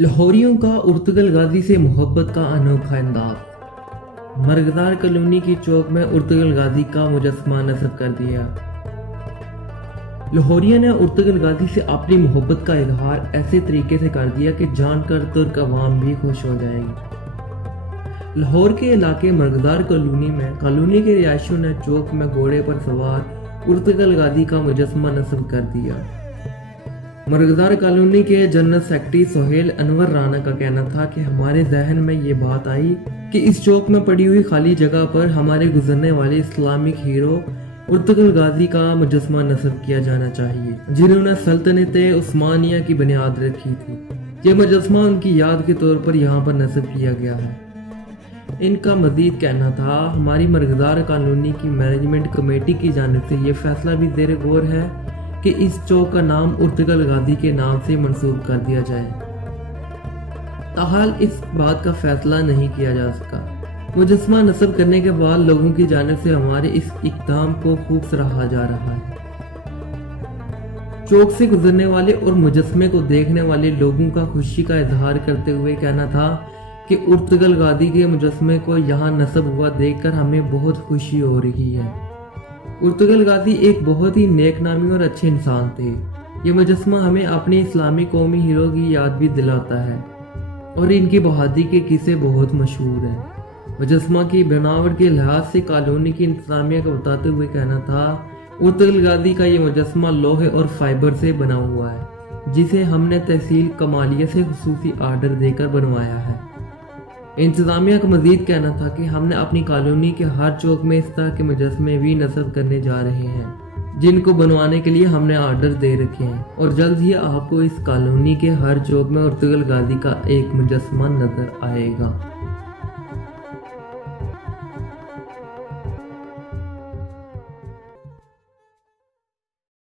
लाहौरियों का उर्तुगल गाजी से मोहब्बत का अनोखा अंदाज। मरगदार कॉलोनी की चौक में उर्तुगल गाजी का मुजस्समा नस्ब कर दिया। लाहौरियों ने उर्तुगल गाजी से अपनी मोहब्बत का इजहार ऐसे तरीके से कर दिया कि जानकर तुर्क अवाम भी खुश हो जाएंगी। लाहौर के इलाके मरगदार कॉलोनी में कॉलोनी के रिहायशियों ने चौक में घोड़े पर सवार उर्तुगल गाजी का मुजस्समा नस्ब कर दिया। मरगदार कॉलोनी के जनरल सेक्रेटरी सोहेल अनवर राना का कहना था कि हमारे जहन में ये बात आई कि इस चौक में पड़ी हुई खाली जगह पर हमारे गुजरने वाले इस्लामिक हीरो उर्तुगल गाजी का मुजस्समा नस्ब किया जाना चाहिए, जिन्होंने सल्तनत उस्मानिया की बुनियाद रखी थी। ये मुजस्समा उनकी याद के तौर पर यहाँ पर नस्ब किया गया है। इनका मजीद कहना था, हमारी मरगदार कॉलोनी की मैनेजमेंट कमेटी की जानिब से ये फैसला भी ज़ेर गौर है कि इस चौक का नाम उर्तुगल गाजी के नाम से मंसूब कर दिया जाए। ताहाल इस बात का फैसला नहीं किया जा सका। मुजस्समा नस्ब करने के बाद लोगों की जानिब से हमारे इस इक़दाम को खूब सराहा जा रहा है। चौक से गुजरने वाले और मुजस्समे को देखने वाले लोगों का खुशी का इजहार करते हुए कहना था कि उर्तुगल गाजी के मुजस्समे को यहाँ नस्ब हुआ देखकर हमें बहुत खुशी हो रही है। उर्तुगल गाजी एक बहुत ही नेक नामी और अच्छे इंसान थे। ये मुजस्समा हमें अपने इस्लामी कौमी हीरो की याद भी दिलाता है और इनकी बहादुरी के किस्से बहुत मशहूर हैं। मुजस्समा की बनावट के लिहाज से कॉलोनी की इंतजामिया को बताते हुए कहना था, उर्तुगल गाजी का ये मुजस्समा लोहे और फाइबर से बना हुआ है, जिसे हमने तहसील कमालिया से खुसूसी आर्डर देकर बनवाया है। इंतजामिया का मजीद कहना था कि हमने अपनी कॉलोनी के हर चौक में इस तरह के मुजस्समे भी नस्ब करने जा रहे हैं, जिनको बनवाने के लिए हमने आर्डर दे रखे हैं, और जल्द ही आपको इस कॉलोनी के हर चौक में उर्तुगल गाजी का एक मुजस्समा नजर आएगा।